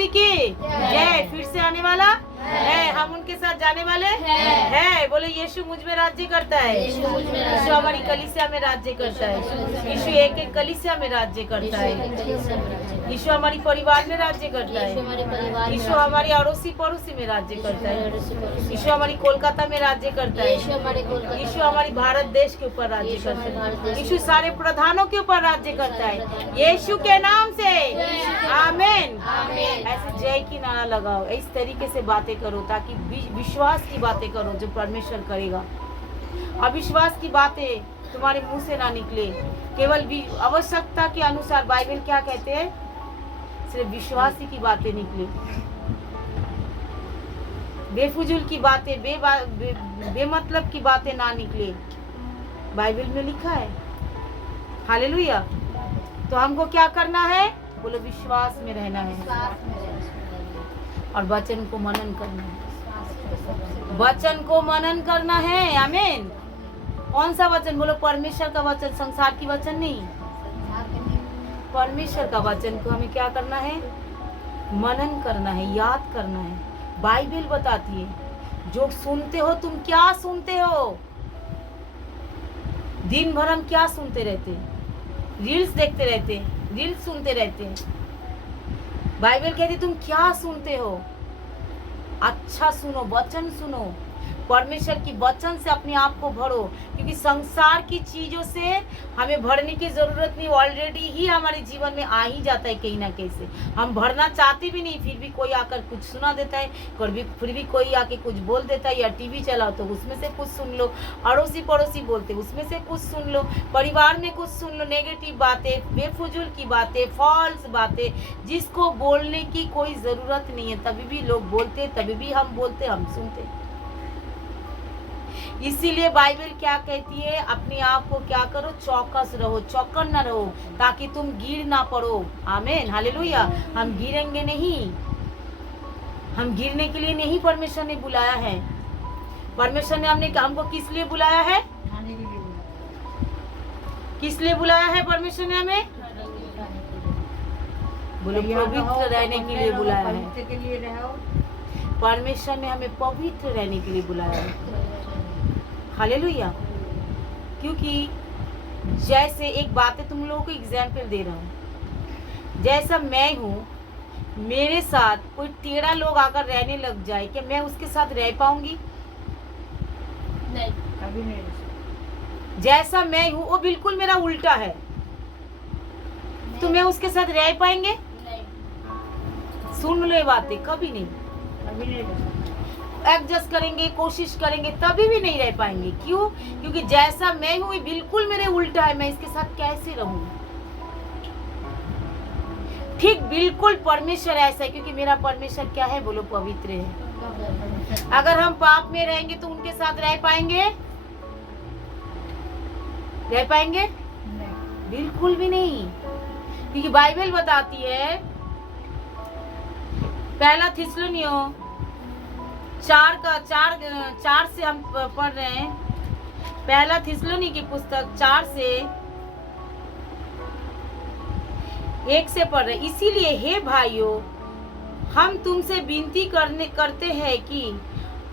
मसीह की जय। फिर से आने वाला है, हम उनके साथ जाने वाले हैं। बोले यीशु मुझ में राज्य करता है, यीशु हमारी कलीसिया में राज्य करता है, यीशु एक एक कलीसिया में राज्य करता है, यीशु हमारी परिवार में राज्य करता है, यीशु हमारी अड़ोसी पड़ोसी में राज्य करता है, यीशु हमारी कोलकाता में राज्य करता है, यीशु हमारी भारत देश के ऊपर राज्य करता है, यीशु सारे प्रधानों के ऊपर राज्य करता है, यीशु के नाम से आमीन। ऐसे जय की नारा लगाओ, इस तरीके से बातें करो ताकि विश्वास की बातें करो जो परमेश्वर करेगा। अविश्वास की बातें तुम्हारे मुंह से ना निकले, केवल आवश्यकता के अनुसार। बाइबल क्या कहते हैं? सिर्फ विश्वास ही की बातें निकले, बेफुजूल की बातें, बेमतलब की बातें ना निकले। बाइबल में लिखा है। हालेलुया। तो हमको क्या करना है? बोलो विश्वास में रहना है और वचन को मनन करना है, वचन को मनन करना है। आमीन। कौन सा वचन? बोलो परमेश्वर का वचन, संसार की वचन नहीं, परमेश्वर का वचन को हमें क्या करना है? मनन करना है, याद करना है। बाइबल बताती है जो सुनते हो, तुम क्या सुनते हो? दिन भर हम क्या सुनते रहते हैं? रील्स देखते रहते हैं, रील्स सुनते रहते हैं। बाइबल कहती तुम क्या सुनते हो? अच्छा सुनो, वचन सुनो, परमेश्वर की वचन से अपने आप को भरो, क्योंकि संसार की चीजों से हमें भरने की जरूरत नहीं, ऑलरेडी ही हमारे जीवन में आ ही जाता है कहीं ना कहीं से। हम भरना चाहते भी नहीं, फिर भी कोई आकर कुछ सुना देता है, फिर भी कोई आके कुछ बोल देता है, या टीवी चलाओ तो उसमें से कुछ सुन लो, अड़ोसी पड़ोसी बोलते उसमें से कुछ सुन लो, परिवार में कुछ सुन लो, नेगेटिव बातें, बेफुजूल की बातें, फॉल्स बातें, जिसको बोलने की कोई जरूरत नहीं है, तभी भी लोग बोलते, तभी भी हम बोलते, हम सुनते। इसीलिए बाइबल क्या कहती है? अपने आप को क्या करो? चौकस रहो, चौकन न रहो, ताकि तुम गिर ना पड़ो। आमीन, हालेलुया। हम गिरेंगे नहीं, हम गिरने के लिए नहीं परमेश्वर ने बुलाया है। परमेश्वर ने हमको किस लिए बुलाया है? किस लिए बुलाया है परमेश्वर ने हमें? बोलो पवित्र रहने के लिए बुलाया है। परमेश्वर ने हमें पवित्र रहने के लिए बुलाया है। हालेलुया। क्योंकि जैसे एक बात तुम लोगों को एग्जाम्पल दे रहा हूँ, जैसा मैं हूँ, मेरे साथ कोई टेढ़ा लोग आकर रहने लग जाए, क्या मैं उसके साथ रह पाऊंगी? नहीं, कभी नहीं। जैसा मैं हूँ वो बिल्कुल मेरा उल्टा है, तो मैं उसके साथ रह पाएंगे? नहीं। सुन लो ये बातें, कभी नहीं, कभी नहीं। एडजस्ट करेंगे, कोशिश करेंगे, तभी भी नहीं रह पाएंगे। क्यों? क्योंकि जैसा मैं हूँ बिल्कुल मेरे उल्टा है, मैं इसके साथ कैसे रहूं? ठीक बिल्कुल परमेश्वर ऐसा है, क्योंकि मेरा परमेश्वर क्या है? बोलो पवित्र है। अगर हम पाप में रहेंगे तो उनके साथ रह पाएंगे? रह पाएंगे? बिल्कुल भी नहीं। क्योंकि बाइबल बताती है, पहला थिस्सलुनीयों 4 से हम पढ़ रहे हैं। पहला थिस्सलुनी की पुस्तक 4 से 1 से पढ़ रहे। इसीलिए हे भाइयों, हम तुमसे विनती करते हैं कि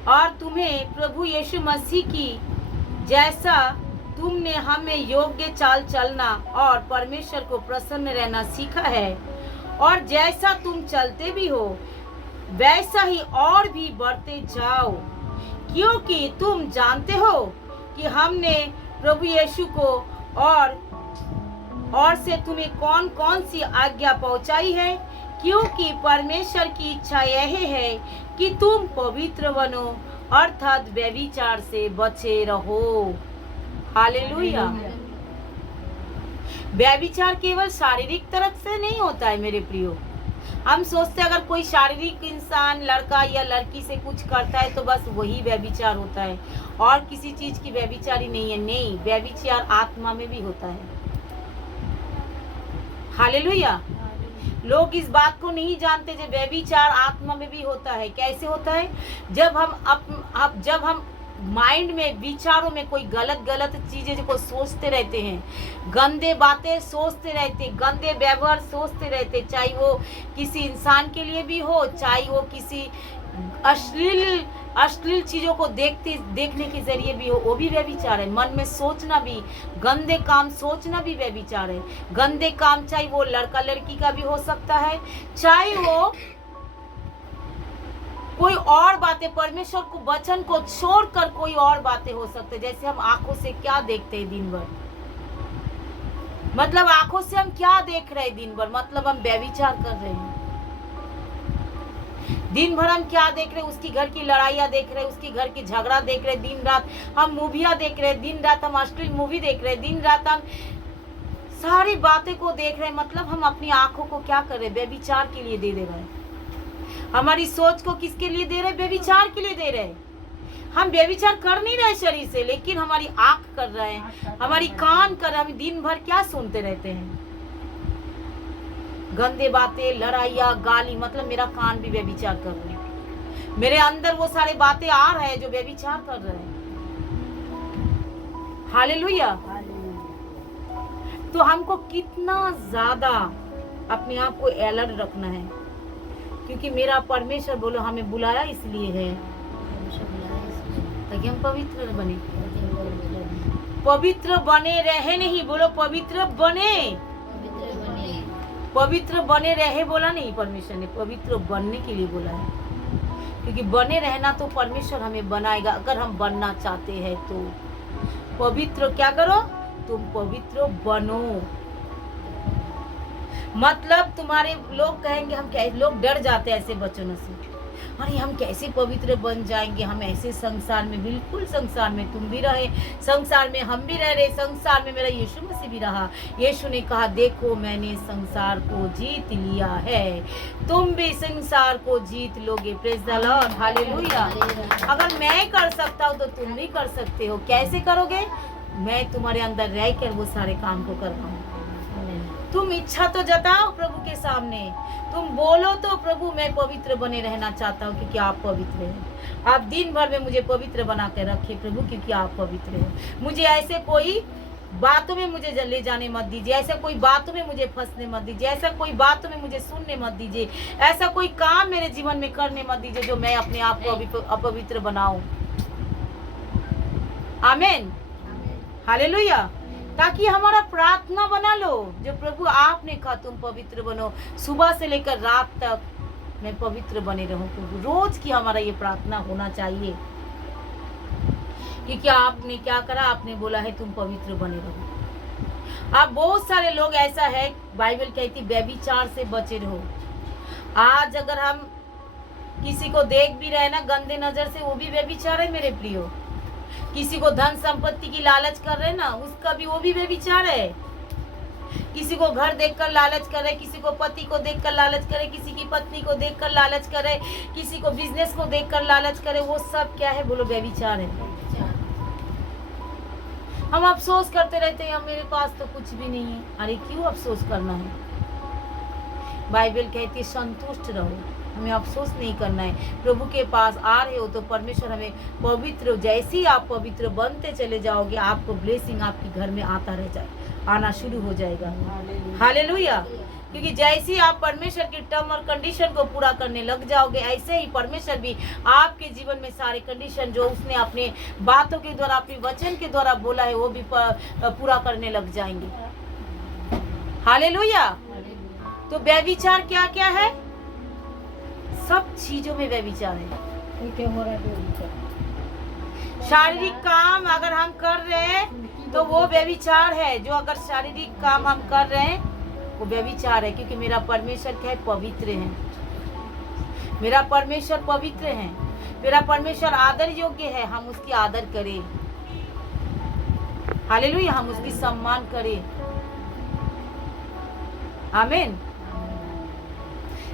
और तुम्हें प्रभु यीशु मसीह की जैसा तुमने हमें योग्य चाल चलना और परमेश्वर को प्रसन्न रहना सीखा है, और जैसा तुम चलते भी हो वैसा ही और भी बढ़ते जाओ, क्योंकि तुम जानते हो कि हमने प्रभु यीशु को और से तुम्हें कौन कौन सी आज्ञा पहुंचाई है, क्योंकि परमेश्वर की इच्छा यह है कि तुम पवित्र बनो, अर्थात व्यभिचार से बचे रहो। हालेलुया। व्यभिचार केवल शारीरिक तरफ से नहीं होता है मेरे प्रियो। हम सोचते अगर कोई शारीरिक इंसान, लड़का या लड़की से कुछ करता है तो बस वही व्यभिचार होता है, और किसी चीज की व्यभिचारी नहीं है। नहीं, व्यभिचार आत्मा में भी होता है। हालेलुया। लोग इस बात को नहीं जानते जो व्यभिचार आत्मा में भी होता है। कैसे होता है? जब हम माइंड में, विचारों में कोई गलत गलत चीजें को सोचते रहते हैं, गंदे बातें सोचते रहते, गंदे व्यवहार सोचते रहते, चाहे वो किसी इंसान के लिए भी हो, चाहे वो किसी अश्लील चीजों को देखने के जरिए भी हो, वो भी व्यभिचार है। मन में सोचना भी, गंदे काम सोचना भी व्यभिचार है। गंदे काम चाहे वो लड़का लड़की का भी हो सकता है, चाहे वो कोई और बातें, परमेश्वर को वचन को छोड़कर कोई और बातें हो सकते हैं। जैसे हम आंखों से क्या देखते हैं दिन भर, मतलब आंखों से हम क्या देख रहे हैं दिन भर, मतलब हम व्यभिचार कर रहे हैं। दिन भर हम क्या देख रहे हैं, उसकी घर की लड़ाइयाँ देख रहे हैं, उसकी घर की झगड़ा देख रहे हैं, दिन रात हम मूवियाँ देख रहे हैं, दिन रात हम अश्लील मूवी देख रहे हैं, दिन रात हम सारी बातें को देख रहे हैं। मतलब हम अपनी आंखों को क्या कर रहे हैं, व्यभिचार के लिए दे रहे हैं। हमारी सोच को किसके लिए दे रहे, व्यभिचार के लिए दे रहे हैं। हम व्यभिचार कर नहीं रहे शरीर से, लेकिन हमारी आंख कर रहे हैं, हमारी कान कर रहे हैं। हम दिन भर क्या सुनते रहते हैं, गंदे बातें, लड़ाइयाँ, गाली, मतलब मेरा कान भी व्यभिचार कर रहे हैं। मेरे अंदर वो सारे बातें आ रहे हैं जो व्यभिचार कर रहे हैं। हालेलुया। तो हमको कितना ज्यादा अपने आप को अलर्ट रखना है, क्योंकि मेरा परमेश्वर बोलो हमें बुलाया इसलिए है ताकि हम पवित्र बने। पवित्र बने रहे नहीं, बोलो पवित्र बने। पवित्र बने रहे बोला नहीं, परमेश्वर ने पवित्र बनने के लिए बोला है, क्योंकि बने रहना तो परमेश्वर हमें बनाएगा। अगर हम बनना चाहते हैं तो पवित्र क्या करो, तुम पवित्र बनो। मतलब तुम्हारे लोग कहेंगे, हम क्या, लोग डर जाते हैं ऐसे वचनों से, अरे हम कैसे पवित्र बन जाएंगे, हम ऐसे संसार में, बिल्कुल संसार में तुम भी रहे, संसार में हम भी रह रहे, संसार में मेरा यीशु मसीह भी रहा। यीशु ने कहा देखो मैंने संसार को जीत लिया है, तुम भी संसार को जीत लोगे। Praise the Lord, hallelujah. अगर मैं कर सकता हूँ तो तुम भी कर सकते हो। कैसे करोगे, मैं तुम्हारे अंदर रहकर वो सारे काम को कर रहा हूँ। तुम इच्छा तो जताओ प्रभु के सामने, तुम बोलो तो प्रभु मैं पवित्र बने रहना चाहता हूँ क्योंकि आप पवित्र हैं। आप दिन भर में मुझे पवित्र बना कर रखे प्रभु, क्योंकि आप पवित्र हैं। मुझे ऐसे कोई बातों में मुझे ले जाने मत दीजिए, ऐसा कोई बातों में मुझे फंसने मत दीजिए, ऐसा कोई बातों में मुझे सुनने मत दीजिए, ऐसा कोई काम मेरे जीवन में करने मत दीजिए जो मैं अपने आप को अपवित्र बनाऊं। आमीन, हालेलुया। ताकि हमारा प्रार्थना बना लो जो प्रभु आपने कहा तुम पवित्र बनो, सुबह से लेकर रात तक मैं पवित्र बने रहूं प्रभु। रोज की हमारा ये प्रार्थना होना चाहिए, क्योंकि आपने क्या करा, आपने बोला है तुम पवित्र बने रहो। अब बहुत सारे लोग ऐसा है, बाइबल कहती व्यभिचार से बचे रहो। आज अगर हम किसी को देख भी रहे ना गंदे नजर से, वो भी व्यभिचार है मेरे प्रियो। किसी को धन संपत्ति की लालच कर रहे ना, उसका भी वो भी व्यभिचार है। किसी को घर देखकर लालच करे, किसी को पति को देखकर लालच करे, किसी की पत्नी को देखकर लालच करे, किसी को बिजनेस को देखकर लालच करे, वो सब क्या है, बोलो व्यभिचार है। हम अफसोस करते रहते हैं मेरे पास तो कुछ भी नहीं है। अरे क्यों अफसोस करना है, बाइबल कहती है संतुष्ट रहो, हमें अफसोस नहीं करना है। प्रभु के पास आ रहे हो तो परमेश्वर हमें पवित्र, जैसे ही आप पवित्र बनते चले जाओगे आपको ब्लेसिंग आपके घर में आना शुरू हो जाएगा। हालेलुया। क्योंकि जैसे ही आप परमेश्वर की टर्म और कंडीशन को पूरा करने लग जाओगे, ऐसे ही परमेश्वर भी आपके जीवन में सारे कंडीशन जो उसने अपने बातों के द्वारा, अपने वचन के द्वारा बोला है, वो भी पूरा करने लग जाएंगे। हालेलुया। तो व्यभिचार क्या क्या है, सब चीजों में व्यभिचार है। शारीरिक काम अगर हम कर रहे हैं तो वो व्यभिचार है। जो अगर शारीरिक काम हम कर रहे हैं वो व्यभिचार है, क्योंकि मेरा परमेश्वर क्या है, पवित्र है। मेरा परमेश्वर पवित्र है, मेरा परमेश्वर आदर योग्य है। हम उसकी आदर करें, हालेलुया, हम उसकी सम्मान करें। आमीन।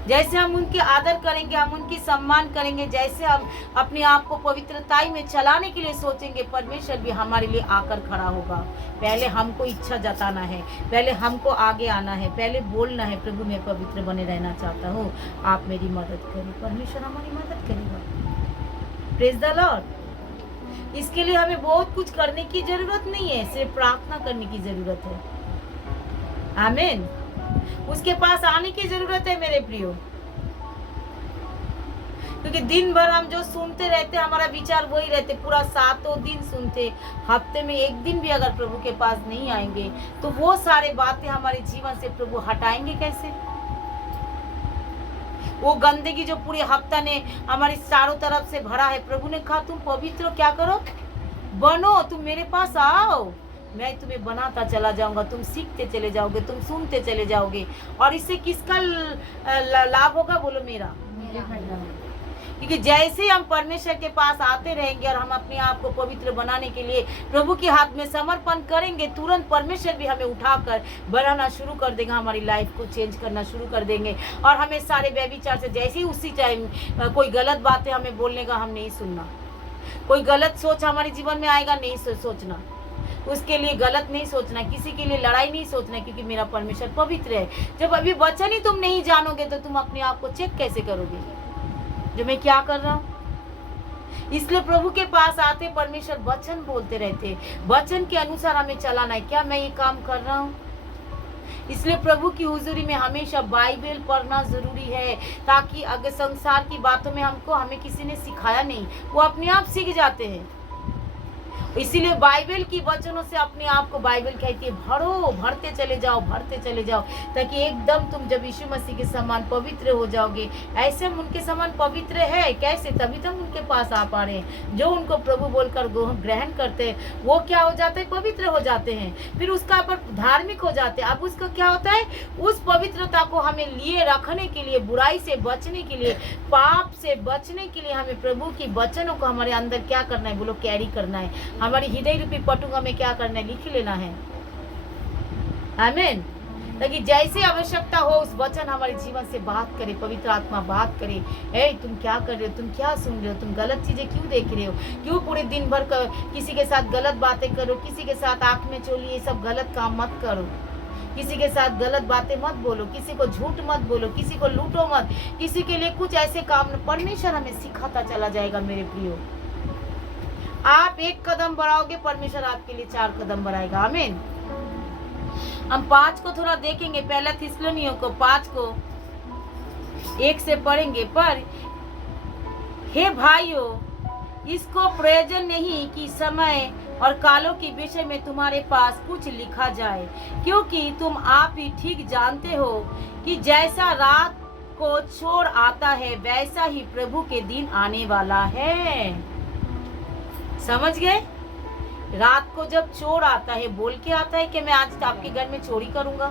जैसे हम उनकी आदर करेंगे, हम उनकी सम्मान करेंगे, जैसे हम अपने आप को पवित्रताई में चलाने के लिए सोचेंगे, परमेश्वर भी हमारे लिए आकर खड़ा होगा। पहले हमको इच्छा जताना है, पहले हमको आगे आना है, पहले बोलना है प्रभु मैं पवित्र बने रहना चाहता हूँ, आप मेरी मदद करें। परमेश्वर हमारी मदद करेगा। Praise the Lord. इसके लिए हमें बहुत कुछ करने की जरूरत नहीं है, सिर्फ प्रार्थना करने की जरूरत है। आमीन। उसके पास आने की जरूरत है मेरे प्रियो, क्योंकि दिन भर हम जो सुनते रहते, हमारा विचार वही रहते, पूरा 7 दिन सुनते, हफ्ते में एक दिन भी अगर प्रभु के पास नहीं आएंगे तो वो सारे बातें हमारे जीवन से प्रभु हटाएंगे कैसे? वो गंदगी जो पूरे हफ्ता ने हमारे चारों तरफ से भरा है, प्रभु ने कहा तुम पवित्र क्या करो, बनो, तुम मेरे पास आओ, मैं तुम्हें बनाता चला जाऊंगा, तुम सीखते चले जाओगे, तुम सुनते चले जाओगे। और इससे किसका लाभ होगा? बोलो मेरा। क्योंकि जैसे हम परमेश्वर के पास आते रहेंगे और हम अपने आप को पवित्र बनाने के लिए प्रभु के हाथ में समर्पण करेंगे, तुरंत परमेश्वर भी हमें उठाकर बनाना शुरू कर देगा, हमारी लाइफ को चेंज करना शुरू कर देंगे। और हमें सारे व्यभिचार से, जैसे ही उसी टाइम कोई गलत बातें हमें बोलने का, हम नहीं सुनना। कोई गलत सोच हमारे जीवन में आएगा, नहीं सोचना, उसके लिए गलत नहीं सोचना, किसी के लिए लड़ाई नहीं सोचना, क्योंकि मेरा परमेश्वर पवित्र है। जब अभी वचन ही तुम नहीं जानोगे तो तुम अपने आप को चेक कैसे करोगे जो मैं क्या कर रहा हूँ? इसलिए प्रभु के पास आते परमेश्वर वचन बोलते रहते, वचन के अनुसार हमें चलाना है, क्या मैं ये काम कर रहा हूँ? इसलिए प्रभु की हुजूरी में हमेशा बाइबल पढ़ना जरूरी है, ताकि अगर संसार की बातों में हमें किसी ने सिखाया नहीं, वो अपने आप सीख जाते हैं। इसीलिए बाइबल की वचनों से अपने आप को, बाइबल कहती है भरो, भरते चले जाओ, भरते चले जाओ, ताकि एकदम तुम जब यीशु मसीह के समान पवित्र हो जाओगे। ऐसे हम उनके समान पवित्र है कैसे? तभी तो हम उनके पास आ पा रहे हैं। जो उनको प्रभु बोलकर ग्रहण करते हैं वो क्या हो जाते हैं? पवित्र हो जाते हैं, फिर उसका पर धार्मिक हो जाते हैं। अब उसका क्या होता है? उस पवित्रता को हमें लिए रखने के लिए, बुराई से बचने के लिए, पाप से बचने के लिए हमें प्रभु की वचनों को हमारे अंदर क्या करना है? बोलो कैरी करना है। हमारी हृदय रूपी पटुका में क्या करना है? लिख लेना है। आमीन। ताकि जैसे आवश्यकता हो उस वचन हमारे जीवन से बात करे, पवित्र आत्मा बात करे। ए तुम क्या कर रहे हो? तुम क्या सुन रहे हो? तुम गलत चीजें क्यों देख रहे हो? क्यों पूरे दिन भर किसी के साथ गलत बातें करो? किसी के साथ आंख में चोली, ये सब गलत काम मत करो। किसी के साथ गलत बातें मत बोलो, किसी को झूठ मत बोलो, किसी को लूटो मत, किसी के लिए कुछ ऐसे काम। परमेश्वर हमें सिखाता चला जाएगा मेरे प्रियो। आप 1 कदम बढ़ाओगे, परमेश्वर आपके लिए 4 कदम बढ़ाएगा। आमीन। हम 5 को थोड़ा देखेंगे, पहला थिस्सलुनीयों को 5 को 1 से पढ़ेंगे। पर हे भाइयों, इसको प्रयोजन नहीं कि समय और कालों के विषय में तुम्हारे पास कुछ लिखा जाए, क्योंकि तुम आप ही ठीक जानते हो कि जैसा रात को चोर आता है, वैसा ही प्रभु के दिन आने वाला है। समझ गए? रात को जब चोर आता है, बोल के आता है कि मैं आज आपके घर में चोरी करूंगा।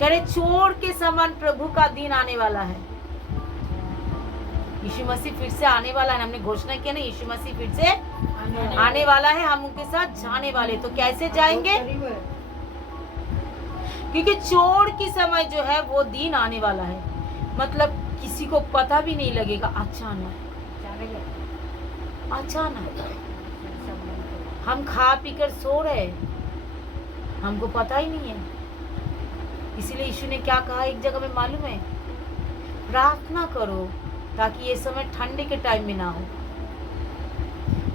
कह रहे चोर के समान प्रभु का दिन आने वाला है। यीशु मसीह फिर से आने वाला है। हमने घोषणा किया ना, यीशु मसीह फिर से आने वाला है, हम उनके साथ जाने वाले। तो कैसे जाएंगे? क्योंकि चोर की समय जो है वो दिन आने वाला है, मतलब किसी को पता भी नहीं लगेगा। अचानक हम खा पी कर सो रहे, हमको पता ही नहीं है। इसीलिए यीशु ने क्या कहा एक जगह में मालूम है? प्रार्थना करो ताकि ये समय ठंडे के टाइम में ना हो।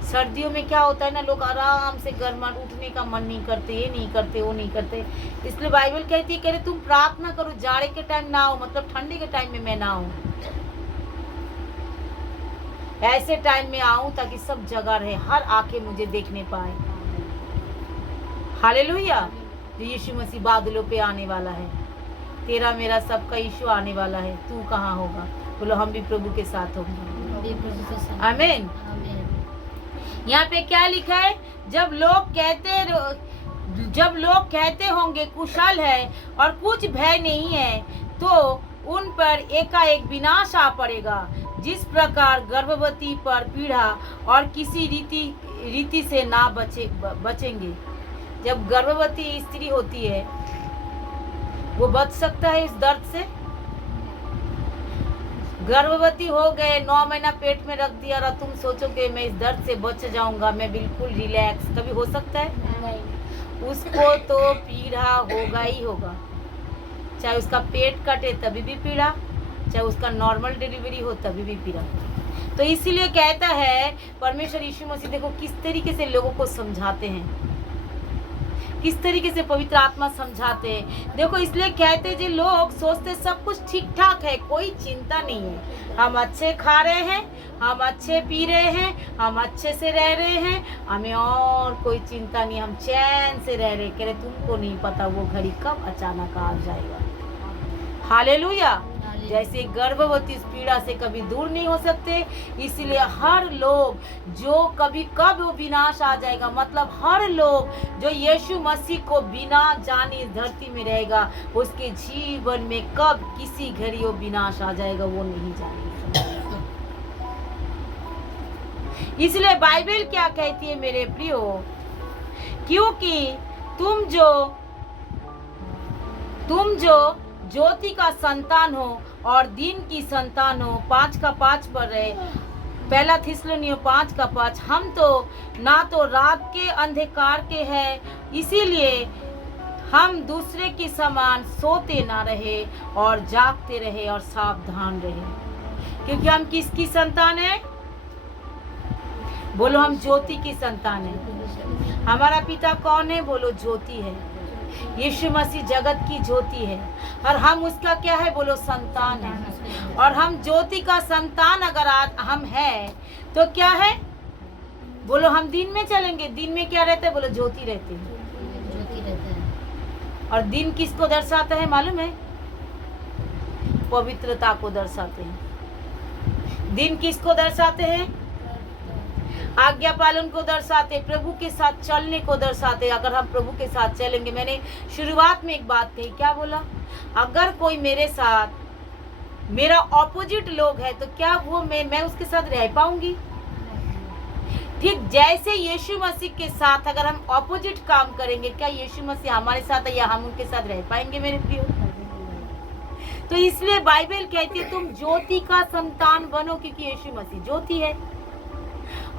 सर्दियों में क्या होता है ना, लोग आराम से गर्मा, उठने का मन नहीं करते, ये नहीं करते, वो नहीं करते। इसलिए बाइबल कहती है, कह रहे तुम प्रार्थना करो, जाड़े के टाइम ना हो, मतलब ठंडे के टाइम में मैं ना हूँ, ऐसे टाइम में आऊं ताकि सब जगह रहे, हर आंखें मुझे देखने पाए। हालेलुया। जो यीशु मसीह बादलों पे आने वाला है, तेरा मेरा सबका यीशु आने वाला है। तू कहाँ होगा? बोलो हम भी प्रभु के साथ होंगे। आमीन। यहाँ पे क्या लिखा है? जब लोग कहते होंगे कुशल है और कुछ भय नहीं है, तो उन पर एकाएक विनाश आ पड़ेगा। जिस प्रकार गर्भवती पर पीड़ा और किसी रीति से ना बचेंगे। जब गर्भवती स्त्री होती है वो बच सकता है इस दर्द से? गर्भवती हो गए, 9 महीना पेट में रख दिया और तुम सोचोगे मैं इस दर्द से बच जाऊंगा, मैं बिल्कुल रिलैक्स, कभी हो सकता है? नहीं। उसको तो पीड़ा होगा ही होगा, चाहे उसका पेट कटे तभी भी पीड़ा, चाहे उसका नॉर्मल डिलीवरी हो तभी भी पीड़ा। तो इसीलिए कहता है परमेश्वर यीशु मसीह, देखो किस तरीके से लोगों को समझाते हैं, किस तरीके से पवित्र आत्मा समझाते हैं। देखो इसलिए कहते जो लोग सोचते सब कुछ ठीक ठाक है, कोई चिंता नहीं है, हम अच्छे खा रहे हैं, हम अच्छे पी रहे हैं, हम अच्छे से रह रहे हैं, हमें और कोई चिंता नहीं, हम चैन से रह रहे। कह रहे तुमको नहीं पता वो घड़ी कब अचानक आ जाएगा। हालेलुया। जैसे गर्भवती इस पीड़ा से कभी दूर नहीं हो सकते, इसीलिए हर लोग जो कभी कब वो विनाश आ जाएगा, मतलब हर लोग जो यीशु मसीह को बिना जाने इस धरती में रहेगा, उसके जीवन में कब किसी घड़ी वो विनाश आ जाएगा वो नहीं जानेगा। इसलिए बाइबल क्या कहती है मेरे प्रियो, क्योंकि तुम जो ज्योति का संतान हो और दिन की संतान हो। 5:5 पर रहे, पहला थिस्सलुनीय 5:5। हम तो ना तो रात के अंधकार के हैं, इसीलिए हम दूसरे के समान सोते ना रहे और जागते रहे और सावधान रहे। क्योंकि हम किसकी संतान है? बोलो हम ज्योति की संतान है। हमारा पिता कौन है? बोलो ज्योति है। यीशु मसीह जगत की ज्योति है और हम उसका क्या है? बोलो संतान है। और हम ज्योति का संतान अगर आज हम हैं तो क्या है? बोलो हम दिन में चलेंगे। दिन में क्या रहता है? बोलो ज्योति रहती है। और दिन किसको दर्शाता है मालूम है? पवित्रता को दर्शाते हैं। दिन किसको दर्शाते हैं? आज्ञा पालन को दर्शाते, प्रभु के साथ चलने को दर्शाते। अगर हम प्रभु के साथ चलेंगे, मैंने शुरुआत में एक बात कही, क्या बोला? अगर कोई मेरे साथ मेरा ऑपोजिट लोग है तो क्या वो मैं उसके साथ रह पाऊंगी? ठीक जैसे यीशु मसीह के साथ अगर हम ऑपोजिट काम करेंगे, क्या यीशु मसीह हमारे साथ है या हम उनके साथ रह पाएंगे मेरे प्रियो? तो इसलिए बाइबल कहती है तुम ज्योति का संतान बनो, क्योंकि यीशु मसीह ज्योति है।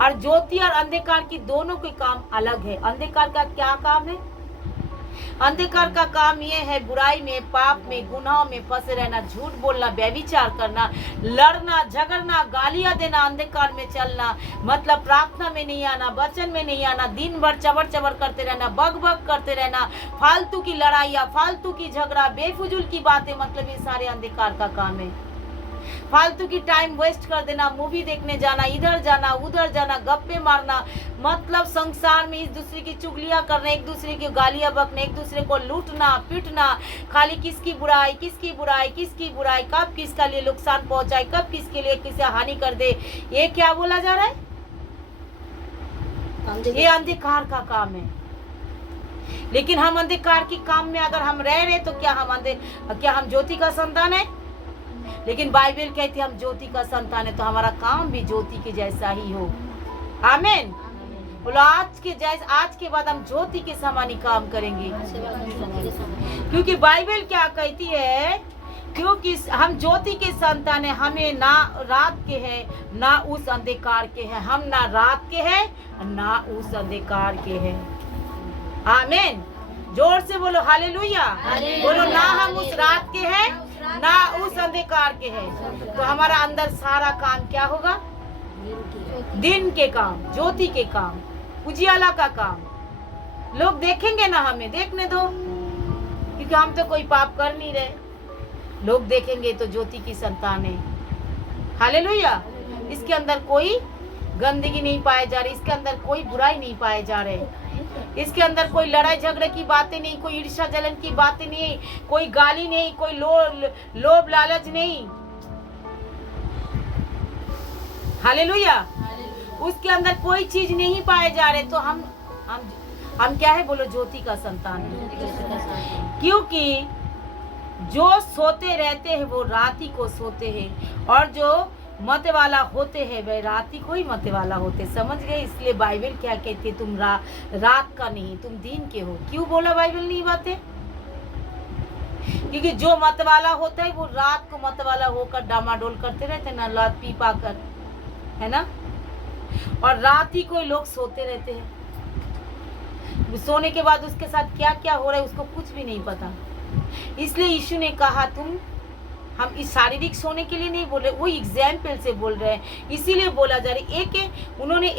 और ज्योति और अंधकार की दोनों के काम अलग है। अंधकार का क्या काम है? अंधकार का काम ये है बुराई में, पाप में, गुनाह में फंसे रहना, झूठ बोलना, व्यभिचार करना, लड़ना, झगड़ना, गालियां देना, अंधकार में चलना, मतलब प्रार्थना में नहीं आना, वचन में नहीं आना, दिन भर चबर चबर करते रहना, बग बग करते रहना, फालतू की लड़ाइयाँ, फालतू की झगड़ा, बेफुजूल की बातें, मतलब ये सारे अंधकार का काम है। फालतू की टाइम वेस्ट कर देना, मूवी देखने जाना, इधर जाना उधर जाना, गप्पे मारना, मतलब संसार में एक दूसरे की चुगलियां करना, एक दूसरे की गालियां बकना, एक दूसरे को लूटना पीटना, खाली किसकी बुराई किसकी बुराई किसकी बुराई, कब किसका लिए नुकसान पहुंचाए, कब किसके लिए किसे हानि कर दे, ये क्या बोला जा रहा है? ये अंधकार का काम है। लेकिन हम अंधकार के काम में अगर हम रह रहे तो क्या हम ज्योति का संतान है? लेकिन बाइबल कहती है हम ज्योति का संतान है तो हमारा काम भी ज्योति के जैसा ही हो। आमीन। बोलो आज के बाद हम ज्योति के समान ही काम करेंगे, क्योंकि बाइबल क्या कहती है? क्योंकि हम ज्योति के संतान है, हमें ना रात के है ना उस अंधकार के है, हम ना रात के है ना उस अंधकार के है। आमीन। जोर से बोलो हालेलुया। बोलो ना हम उस रात के हैं ना उस अंधकार के हैं। तो हमारा अंदर सारा काम क्या होगा? दिन के काम, ज्योति के काम, उजियाला का काम। लोग देखेंगे ना, हमें देखने दो, क्योंकि हम तो कोई पाप कर नहीं रहे। लोग देखेंगे तो ज्योति की संतान है। हालेलुया। इसके अंदर कोई गंदगी नहीं पाए जा रही, इसके अंदर कोई बुराई नहीं पाए जा रहे, इसके अंदर कोई लड़ाई झगड़े की बातें नहीं, कोई ईर्ष्या जलन की बातें नहीं, कोई गाली नहीं, कोई लोभ लालच नहीं। हालेलुया। उसके अंदर कोई चीज नहीं पाए जा रहे। तो हम क्या है? बोलो ज्योति का संतान है। क्योंकि जो सोते रहते हैं वो रात ही को सोते हैं, और जो मत वाला होते हैं वे रात ही को ही मत वाला होते। समझ गए? इसलिए बाइबल क्या कहती है? तुम रात का नहीं, तुम दिन के हो। क्यों बोला बाइबल नहीं बातें? क्योंकि जो मत वाला होता है वो रात को मत वाला होकर डामाडोल करते रहते ना, लात पी पाकर, है ना। और रात ही कोई लोग सोते रहते हैं, सोने के बाद उसके साथ क्या क्या हो रहा है उसको कुछ भी नहीं पता। इसलिए यीशु ने कहा तुम हम इस शारीरिक सोने के लिए नहीं बोल रहे, वो एग्जाम्पल से बोल रहे हैं, इसीलिए बोला जा रहा है। उन्होंने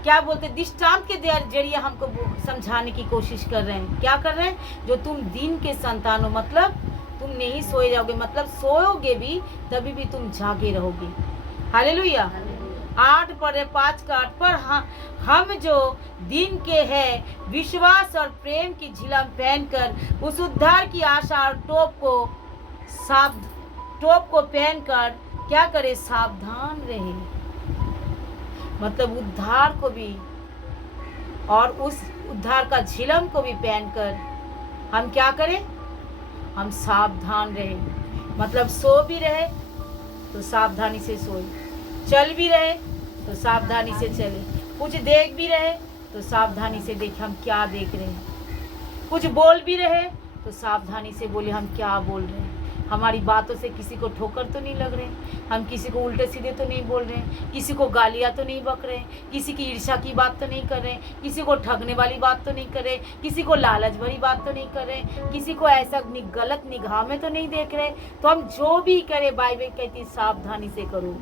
क्या बोलते दृष्टांत के जरिए हमको समझाने की कोशिश कर रहे हैं। क्या कर रहे हैं? जो तुम दिन के संतान हो, मतलब तुम नहीं सोए जाओगे, मतलब सोओगे भी तभी भी तुम जागे रहोगे। हालेलुया। 5 का 8 पर हम जो दिन के हैं विश्वास और प्रेम की झिलम पहनकर उस उद्धार की आशा और टोप को पहनकर क्या करे? सावधान रहे। मतलब उद्धार को भी और उस उद्धार का झिलम को भी पहनकर हम क्या करें? हम सावधान रहे। मतलब सो भी रहे तो सावधानी से सोए, चल भी रहे तो सावधानी से चले, कुछ देख भी रहे तो सावधानी से देखे हम क्या देख रहे हैं, कुछ बोल भी रहे तो सावधानी से बोले हम क्या बोल रहे हैं। हमारी बातों से किसी को ठोकर तो नहीं लग रहे, हम किसी को उल्टे सीधे तो नहीं बोल रहे, किसी को गालियाँ तो नहीं बक रहे, किसी की ईर्ष्या की बात तो नहीं कर रहे, किसी को ठगने वाली बात तो नहीं कर रहे, किसी को लालच भरी बात तो नहीं कर रहे, किसी को ऐसा गलत निगाह में तो नहीं देख रहे। तो हम जो भी करें बाइबल कहती सावधानी से करो,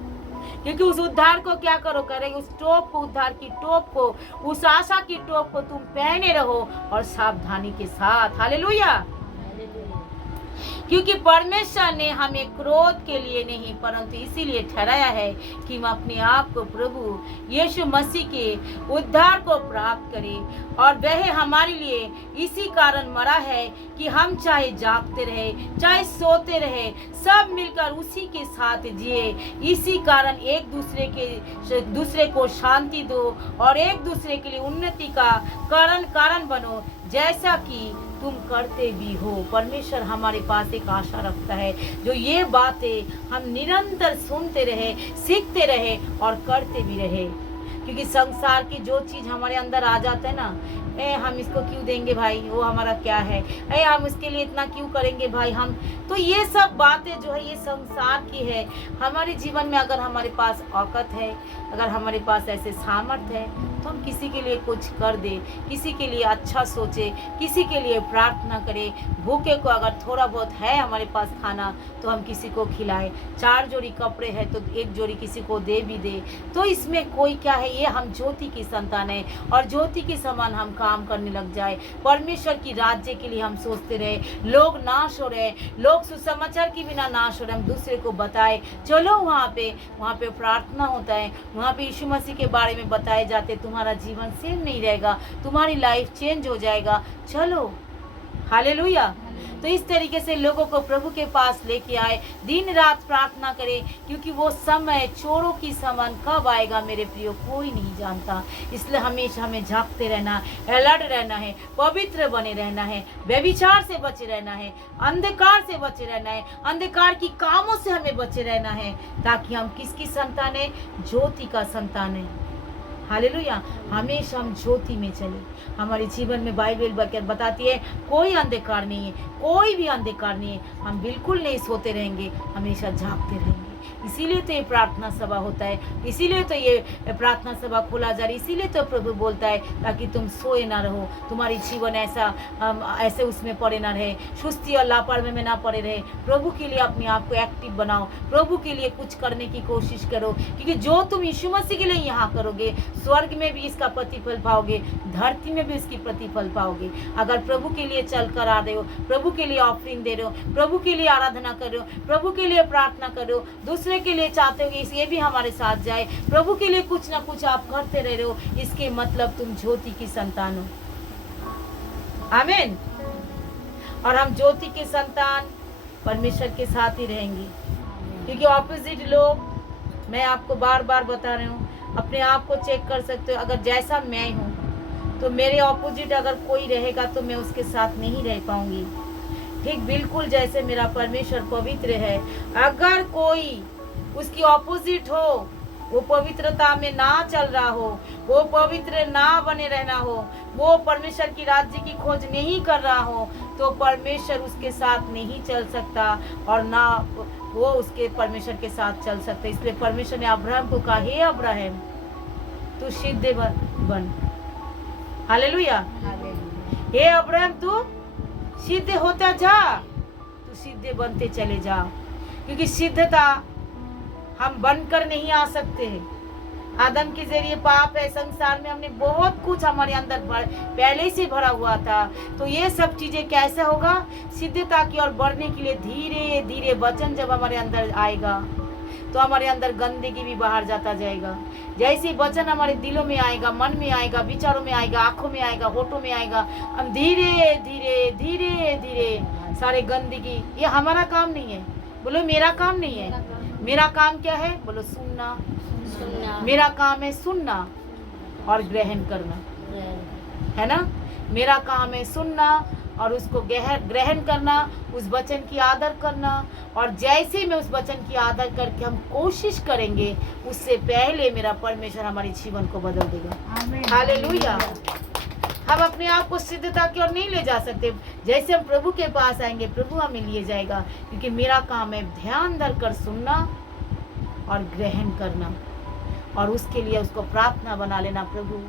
क्योंकि उस उद्धार को क्या करो करेंगे? उस टोप को, उद्धार की टोप को, उस आशा की टोप को तुम पहने रहो और सावधानी के साथ। हालेलुया। क्योंकि परमेश्वर ने हमें क्रोध के लिए नहीं परंतु इसीलिए ठहराया है कि हम अपने आप को प्रभु यीशु मसीह के उद्धार को प्राप्त करें। और वह हमारे लिए इसी कारण मरा है कि हम चाहे जागते रहे चाहे सोते रहे सब मिलकर उसी के साथ जिए। इसी कारण एक दूसरे को शांति दो और एक दूसरे के लिए उन्नति का कारण बनो जैसा कि तुम करते भी हो। परमेश्वर हमारे पास एक आशा रखता है जो ये बातें हम निरंतर सुनते रहे, सीखते रहे और करते भी रहे। क्योंकि संसार की जो चीज़ हमारे अंदर आ जाता है ना, हम इसको क्यों देंगे भाई, वो हमारा क्या है, हम उसके लिए इतना क्यों करेंगे भाई हम, तो ये सब बातें जो है ये संसार की है। हमारे जीवन में अगर हमारे पास औकत है, अगर हमारे पास ऐसे सामर्थ्य है तो हम किसी के लिए कुछ कर दे, किसी के लिए अच्छा सोचे, किसी के लिए प्रार्थना करें। भूखे को अगर थोड़ा बहुत है हमारे पास खाना तो हम किसी को खिलाएं, 4 जोड़ी कपड़े हैं तो 1 जोड़ी किसी को दे भी दे। तो इसमें कोई क्या है, ये हम ज्योति की संतान है और ज्योति के समान हम काम करने लग जाए। परमेश्वर की राज्य के लिए हम सोचते रहे। लोग नाश हो रहे, लोग सुसमाचार के बिना नाश हो रहे, हम दूसरे को बताए चलो वहाँ पे प्रार्थना होता है, वहाँ पे यीशु मसीह के बारे में बताए जाते, तुम्हारा जीवन सेम नहीं रहेगा, तुम्हारी लाइफ चेंज हो जाएगा, चलो। हालेलुया। तो इस तरीके से लोगों को प्रभु के पास लेके आए, दिन रात प्रार्थना करें, क्योंकि वो समय चोरों की समान कब आएगा मेरे प्रियो कोई नहीं जानता। इसलिए हमेशा हमें जागते रहना, अलर्ट रहना है, पवित्र बने रहना है, व्यभिचार से बचे रहना है, अंधकार से बचे रहना है, अंधकार की कामों से हमें बचे रहना है, ताकि हम किसकी संतान है? ज्योति का संतान है। हालेलुया। हमेशा हम ज्योति में चले। हमारे जीवन में बाइबल बताती है कोई अंधकार नहीं है, कोई भी अंधकार नहीं है। हम बिल्कुल नहीं सोते रहेंगे, हमेशा जागते रहेंगे। इसीलिए तो ये प्रार्थना सभा होता है, इसीलिए तो ये प्रार्थना सभा खोला जा रही, इसीलिए तो प्रभु बोलता है ताकि तुम सोए ना रहो, तुम्हारी जीवन ऐसे उसमें पड़े ना रहे, सुस्ती और लापरवाही में ना पड़े रहे। प्रभु के लिए अपने आप को एक्टिव बनाओ, प्रभु के लिए कुछ करने की कोशिश करो, क्योंकि जो तुम यीशु मसीह के लिए यहाँ करोगे स्वर्ग में भी इसका प्रतिफल पाओगे, धरती में भी इसकी प्रतिफल पाओगे। अगर प्रभु के लिए चल कर आ रहे हो, प्रभु के लिए ऑफरिंग दे रहे हो, प्रभु के लिए आराधना कर रहे हो, प्रभु के लिए प्रार्थना कर रहे हो, दूसरे के लिए चाहते हो कि ये भी हमारे साथ जाए, प्रभु के लिए कुछ ना कुछ आप करते रह रहे हो, इसके मतलब तुम ज्योति की संतान हो। आमीन। और हम ज्योति के संतान परमेश्वर के साथ ही रहेंगे, क्योंकि ऑपोजिट लोग, मैं आपको बार बार बता रही हूँ, अपने आप को चेक कर सकते हो। अगर जैसा मैं हूँ तो मेरे ऑपोजिट अगर कोई रहेगा तो मैं उसके साथ नहीं रह पाऊंगी। ठीक बिल्कुल जैसे मेरा परमेश्वर पवित्र है, अगर कोई उसकी ऑपोजिट हो, वो पवित्रता में ना चल रहा हो, वो पवित्र ना बने रहना हो, वो परमेश्वर की राज्य की खोज नहीं कर रहा हो, तो परमेश्वर उसके साथ नहीं चल सकता और ना वो उसके परमेश्वर के साथ चल सकते। इसलिए परमेश्वर ने अब्राहम को कहा, हे अब्राहम तू सिद्ध बन। हालेलुया। हे अब्राहम तू सिद्ध होता जा, तू सिद्ध बनते चले जा। क्योंकि सिद्धता हम बनकर नहीं आ सकते हैं। आदम के जरिए पाप है संसार में, हमने बहुत कुछ हमारे अंदर पहले से भरा हुआ था। तो ये सब चीजें कैसे होगा? सिद्धता की ओर बढ़ने के लिए धीरे धीरे वचन जब हमारे अंदर आएगा तो हमारे अंदर गंदगी भी बाहर जाता जाएगा। जैसे वचन हमारे दिलों में आएगा, मन में आएगा, विचारों में आएगा, आंखों में आएगा, होठों में आएगा, हम धीरे धीरे धीरे धीरे सारे गंदगी, ये हमारा काम नहीं है। बोलो मेरा काम नहीं है। मेरा काम क्या है? बोलो सुनना। मेरा काम है सुनना और ग्रहण करना, है ना। मेरा काम है सुनना और उसको ग्रहण करना, उस वचन की आदर करना। और जैसे मैं उस वचन की आदर करके हम कोशिश करेंगे, उससे पहले मेरा परमेश्वर हमारे जीवन को बदल देगा। हालेलुया। हम अपने आप को सिद्धता की ओर नहीं ले जा सकते। जैसे हम प्रभु के पास आएंगे, प्रभु हमें लिए जाएगा, क्योंकि मेरा काम है ध्यान धरकर सुनना और ग्रहण करना, और उसके लिए उसको प्रार्थना बना लेना। प्रभु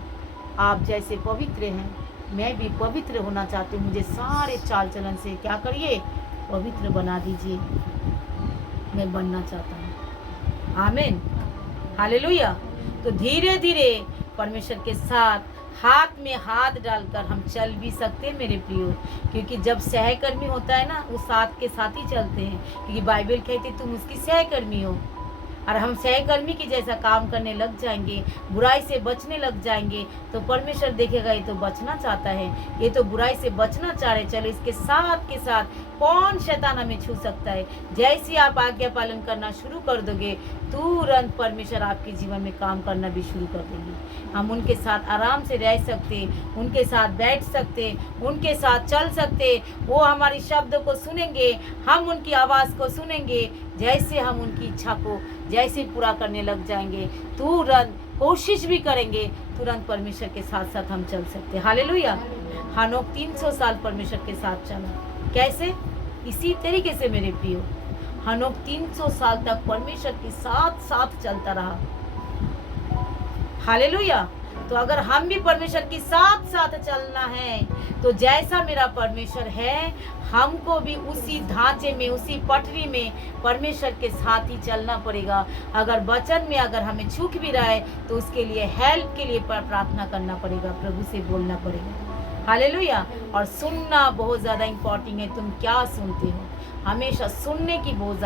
आप जैसे पवित्र हैं, मैं भी पवित्र होना चाहती हूँ, मुझे सारे चाल चलन से क्या करिए? पवित्र बना दीजिए, मैं बनना चाहता हूँ। आमीन, हालेलुया। तो धीरे धीरे परमेश्वर के साथ हाथ में हाथ डालकर हम चल भी सकते हैं मेरे प्रियो, क्योंकि जब सहकर्मी होता है ना, वो साथ के साथ ही चलते हैं, क्योंकि बाइबल कहती है तुम उसकी सहकर्मी हो। और हम सहकर्मी की जैसा काम करने लग जाएंगे, बुराई से बचने लग जाएंगे, तो परमेश्वर देखेगा ये तो बचना चाहता है, ये तो बुराई से बचना चाह रहे, चलो इसके साथ के साथ कौन शैतान हमें छू सकता है। जैसे आप आज्ञा पालन करना शुरू कर दोगे, तुरंत परमेश्वर आपके जीवन में काम करना भी शुरू कर देंगे। हम उनके साथ आराम से रह सकते, उनके साथ बैठ सकते, उनके साथ चल सकते। वो हमारी शब्द को सुनेंगे, हम उनकी आवाज़ को सुनेंगे। जैसे हम उनकी इच्छा को जैसे पूरा करने लग जाएंगे, तुरंत कोशिश भी करेंगे, तुरंत परमेश्वर के साथ साथ हम चल सकते। हालेलुया। हनोक 300 साल परमेश्वर के साथ चला। कैसे? इसी तरीके से मेरे प्रियो, हनोक 300 साल तक परमेश्वर के साथ साथ चलता रहा। हालेलुया। तो अगर हम भी परमेश्वर के साथ साथ चलना है, तो जैसा मेरा परमेश्वर है, हमको भी उसी ढांचे में, उसी पटरी में परमेश्वर के साथ ही चलना पड़ेगा। अगर वचन में अगर हमें चूक भी रहा है, तो उसके लिए हेल्प के लिए प्रार्थना करना पड़ेगा, प्रभु से बोलना पड़ेगा। हालेलुया। और सुनना बहुत ज़्यादा इम्पोर्टेंट है। तुम क्या सुनते हो? हमेशा सुनने की बहुत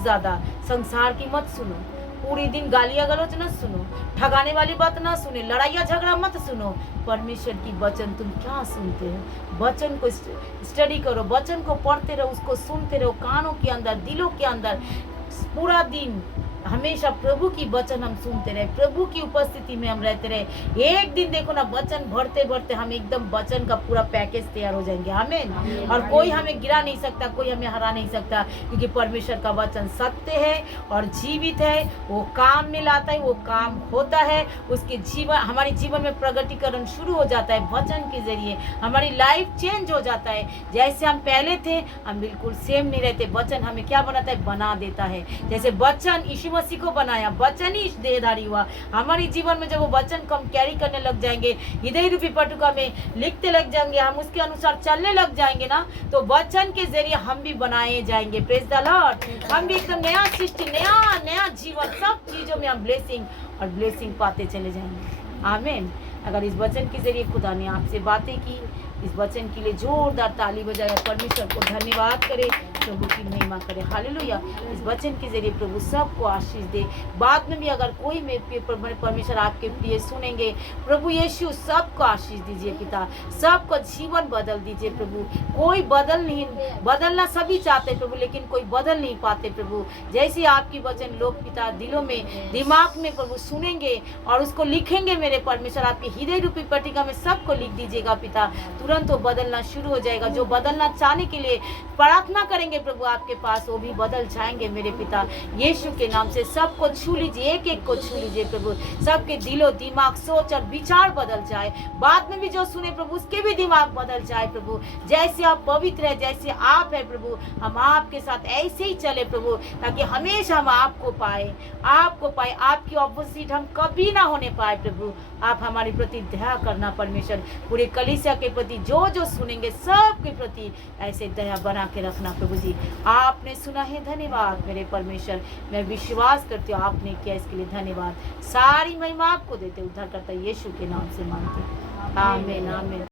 ज़्यादा संसार की मत सुनो। पूरी दिन गालियाँ गलौज न सुनो, ठगाने वाली बात ना सुने, लड़ाइया झगड़ा मत सुनो। परमेश्वर की वचन तुम क्या सुनते हो? वचन को स्टडी करो, वचन को पढ़ते रहो, उसको सुनते रहो, कानों के अंदर, दिलों के अंदर। पूरा दिन हमेशा प्रभु की वचन हम सुनते रहे, प्रभु की उपस्थिति में हम रहते रहे। एक दिन देखो ना, वचन भरते भरते हम एकदम वचन का पूरा पैकेज तैयार हो जाएंगे। आमीन। और कोई हमें गिरा नहीं सकता, कोई हमें हरा नहीं सकता, क्योंकि परमेश्वर का वचन सत्य है और जीवित है। वो काम में लाता है, वो काम होता है, उसके जीवन, हमारे जीवन में प्रगटीकरण शुरू हो जाता है। वचन के जरिए हमारी लाइफ चेंज हो जाता है। जैसे हम पहले थे, हम बिल्कुल सेम नहीं रहते। वचन हमें क्या बनाता है? बना देता है। जैसे वचन यीशु मसीह को बनाया, वचन ही देहधारी हुआ। हमारे जीवन में जब वो वचन को हम कैरी करने लग जाएंगे, हृदय रूपी पटुका में लिखते लग जाएंगे, हम उसके अनुसार चलने लग जाएंगे ना, तो वचन के जरिए हम भी बनाए जाएंगे। Praise the Lord. हम भी एकदम नया सृष्टि, नया जीवन, सब चीजों में हम ब्लेसिंग पाते चले जाएंगे। आमीन। अगर इस वचन के जरिए खुदा ने आपसे बातें की, इस वचन के लिए जोरदार ताली बजाए, परमेश्वर को धन्यवाद करे, प्रभु की महिमा करे। हालेलुया। इस वचन के जरिए प्रभु सबको आशीष दे। बाद में भी अगर कोई में परमेश्वर आपके प्रिय सुनेंगे, प्रभु यीशु सबको आशीष दीजिए पिता, सबको जीवन बदल दीजिए प्रभु। कोई बदलना सभी चाहते प्रभु, लेकिन कोई बदल नहीं पाते प्रभु। जैसे आपकी वचन लोग पिता दिलों में, दिमाग में प्रभु सुनेंगे और उसको लिखेंगे, मेरे परमेश्वर आपके हृदय रूपी पट्टिका में सबको लिख दीजिएगा पिता, तुरंत वो बदलना शुरू हो जाएगा। जो बदलना चाहने के लिए प्रार्थना करेंगे प्रभु आपके पास, वो भी बदल जाएंगे मेरे पिता। यीशु के नाम से सबको छू लीजिए, एक एक को छू लीजिए प्रभु। सबके दिलो दिमाग, सोच और विचार बदल जाए। बाद में भी जो सुने प्रभु, उसके भी दिमाग बदल जाए प्रभु। जैसे आप पवित्र है, जैसे आप है प्रभु, हम आपके साथ ऐसे ही चले प्रभु, ताकि हमेशा हम आपको पाए, आपकी ऑपोजिट हम कभी ना होने पाए प्रभु। आप हमारे प्रति दया करना परमेश्वर, पूरे कलीसिया के प्रति जो जो सुनेंगे सबके प्रति ऐसे दया बना के रखना प्रभु जी। आपने सुना है, धन्यवाद मेरे परमेश्वर। मैं विश्वास करती हूँ आपने किया, इसके लिए धन्यवाद। सारी महिमा आपको देते, उद्धारकर्ता यीशु के नाम से मांगते, आमीन आमीन।